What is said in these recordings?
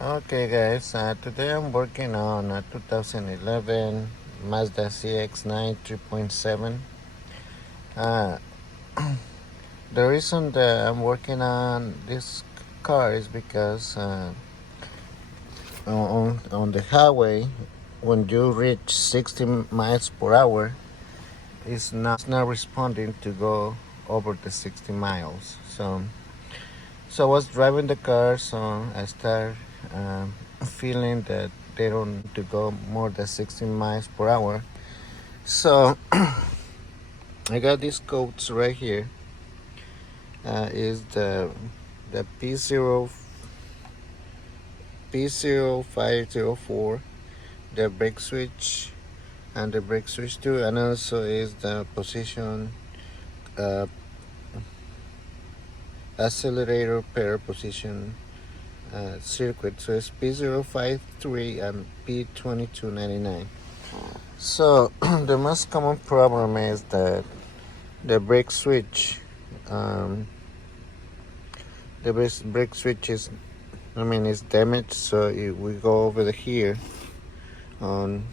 Okay guys, today I'm working on a 2011 Mazda CX9 3.7. Uh, the reason that I'm working on this car is because on the highway, when you reach 60 miles per hour, it's not responding to go over the 60 miles. So I was driving the car, so I start feeling that they don't to go more than 16 miles per hour. So I got these codes right here. Is the P0504, the brake switch, and the brake switch too, and also is the position uh, accelerator pair position circuit. So it's P053 and P2299. So the most common problem is that the brake switch, um, the brake switch is damaged. So if we go over here on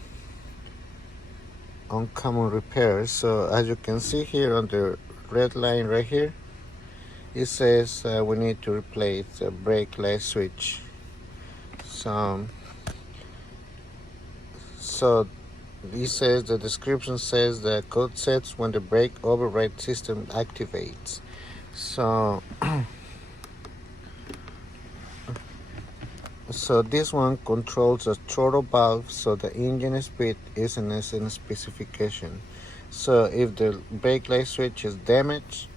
common repairs. So as you can see here on the red line right here, it says we need to replace the brake light switch. So it says, the description says the code sets when the brake override system activates. So this one controls the throttle valve, so the engine speed is in specification. So if the brake light switch is damaged,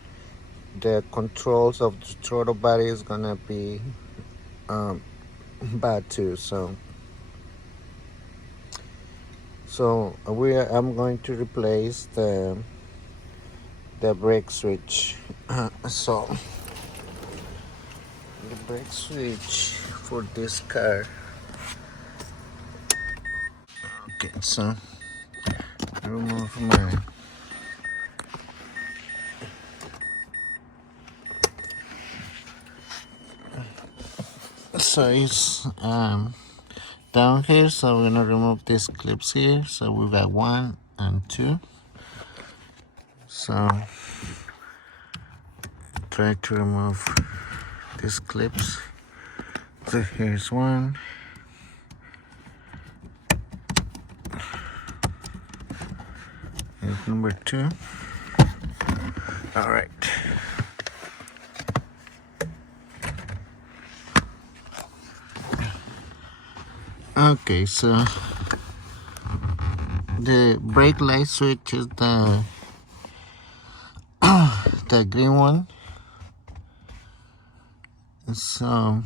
the controls of the throttle body is gonna be bad too. So I'm going to replace the brake switch. So the brake switch for this car. Okay, so remove my so it's down here, so we're gonna remove these clips here. So we got 1 and 2. So try to remove these clips. So here's 1. Here's number 2. All right. Okay, so the brake light switch is the green one. So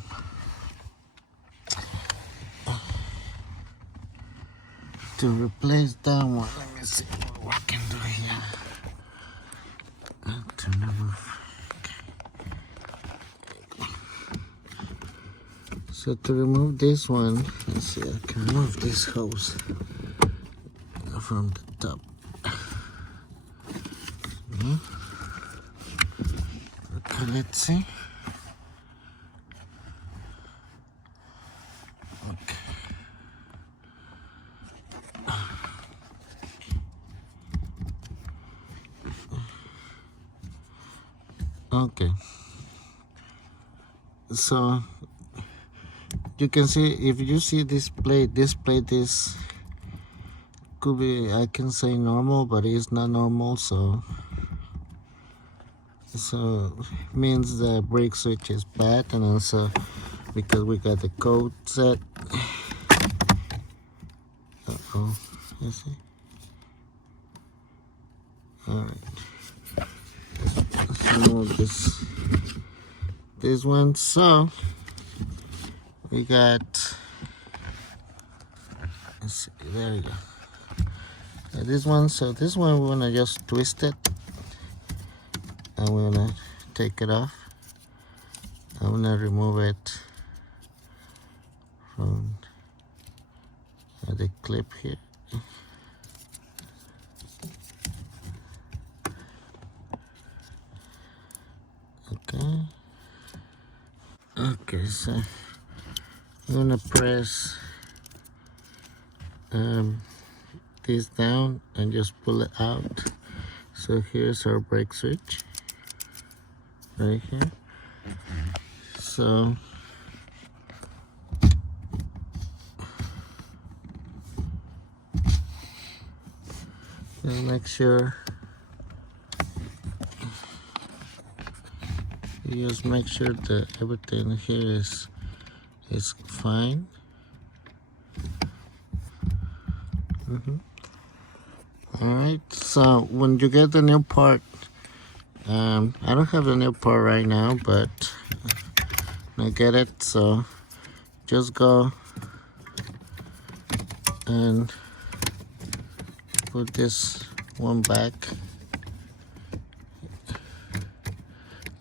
to replace that one, let me see what we can do here. To remove. So to remove this one, let's see, I can remove this hose from the top. Okay, let's see. Okay. So you can see, if you see this plate is could be, I can say normal, but it's not normal. So means the brake switch is bad, and also because we got the code set. Uh-oh, you see? All right. Let's remove this one. So we got, let's see, there you go. This one, so this one we're gonna just twist it, and we're gonna take it off. I'm gonna remove it from the clip here. Okay. Okay, so I'm gonna press this down and just pull it out. So here's our brake switch right here. So just make sure that everything here is fine. All right, so when you get the new part, I don't have the new part right now, but I get it. So just go and put this one back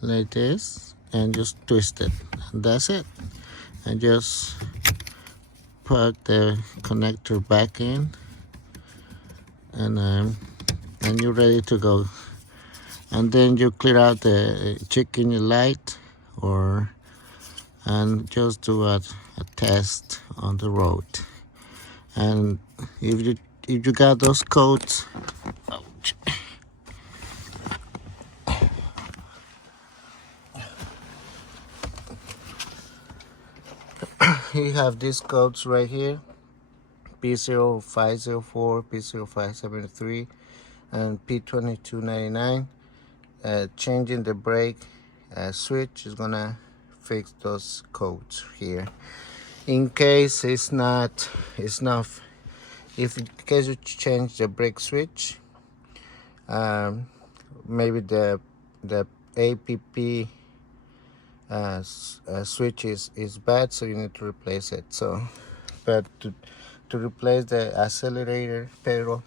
like this and just twist it, and that's it. And just put the connector back in, and you're ready to go. And then you clear out the chicken light, and just do a test on the road. And if you got those codes, ouch. You have these codes right here, P0504, P0573, and P2299. Changing the brake switch is gonna fix those codes here. In case if in case you change the brake switch, maybe the APP switch is bad, so you need to replace it. So, but to replace the accelerator pedal,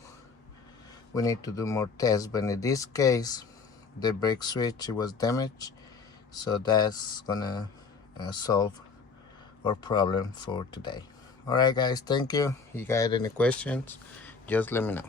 we need to do more tests. But in this case, the brake switch was damaged, so that's gonna solve our problem for today. All right, guys, thank you. You got any questions, just let me know.